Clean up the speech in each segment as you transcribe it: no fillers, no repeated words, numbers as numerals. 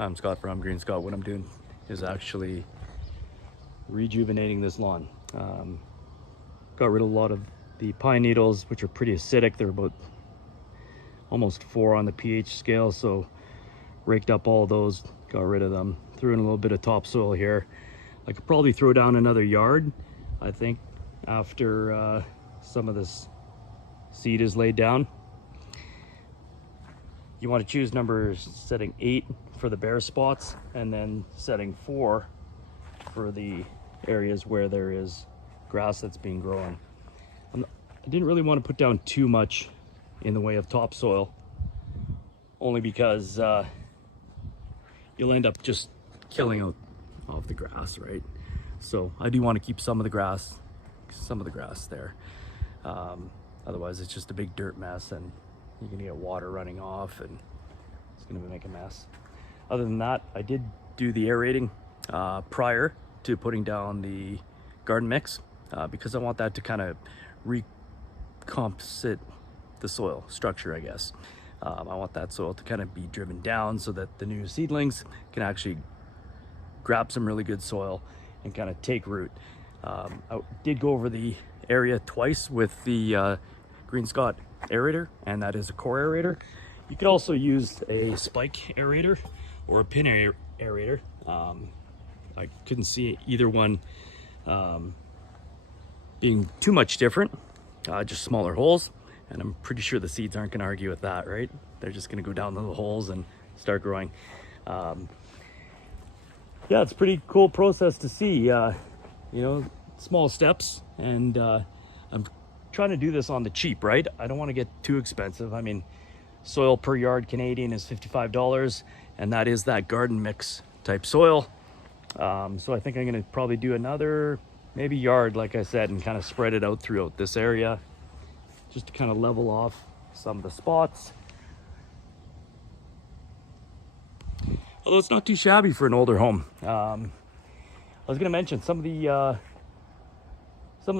I'm Scott from Green Scott. What I'm doing is actually rejuvenating this lawn. Got rid of a lot of the pine needles, which are pretty acidic. They're about almost 4 on the pH scale, so raked up all those, got rid of them, threw in a little bit of topsoil here. I could probably throw down another yard, I think, after some of this seed is laid down. You want to choose setting 8 for the bare spots, and then setting 4 for the areas where there is grass that's being grown. I didn't really want to put down too much in the way of topsoil, only because you'll end up just killing off the grass, right? So I do want to keep some of the grass there. Otherwise it's just a big dirt mess, and you're gonna get water running off and it's gonna make a mess. Other than that, I did do the aerating prior to putting down the garden mix because I want that to kind of recomposite the soil structure, I guess. I want that soil to kind of be driven down so that the new seedlings can actually grab some really good soil and kind of take root. I did go over the area twice with the Green Scott aerator, and that is a core aerator. You could also use a spike aerator or a pin aerator. I couldn't see either one being too much different, just smaller holes, and I'm pretty sure the seeds aren't going to argue with that, right? They're just going to go down the holes and start growing. Yeah, it's a pretty cool process to see, you know, small steps, and I'm trying to do this on the cheap, right? I don't want to get too expensive. I mean, soil per yard Canadian is $55, and that is that garden mix type soil. So I think I'm going to probably do another maybe yard, like I said, and kind of spread it out throughout this area just to kind of level off some of the spots. Although it's not too shabby for an older home. I was going to mention some of the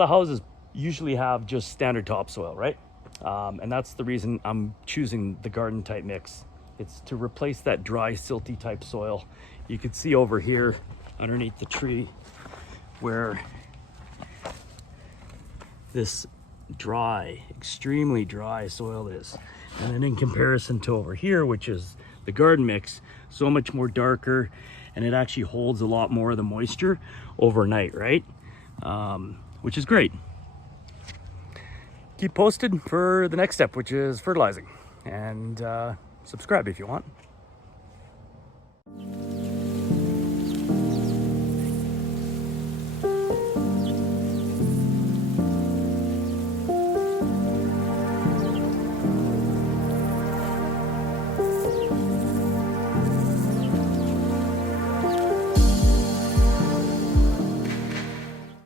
houses usually have just standard topsoil, right? And that's the reason I'm choosing the garden type mix. It's to replace that dry, silty type soil. You can see over here underneath the tree where this dry, extremely dry soil is. And then in comparison to over here, which is the garden mix, so much more darker, and it actually holds a lot more of the moisture overnight, right? Which is great. Keep posted for the next step, which is fertilizing, and subscribe if you want.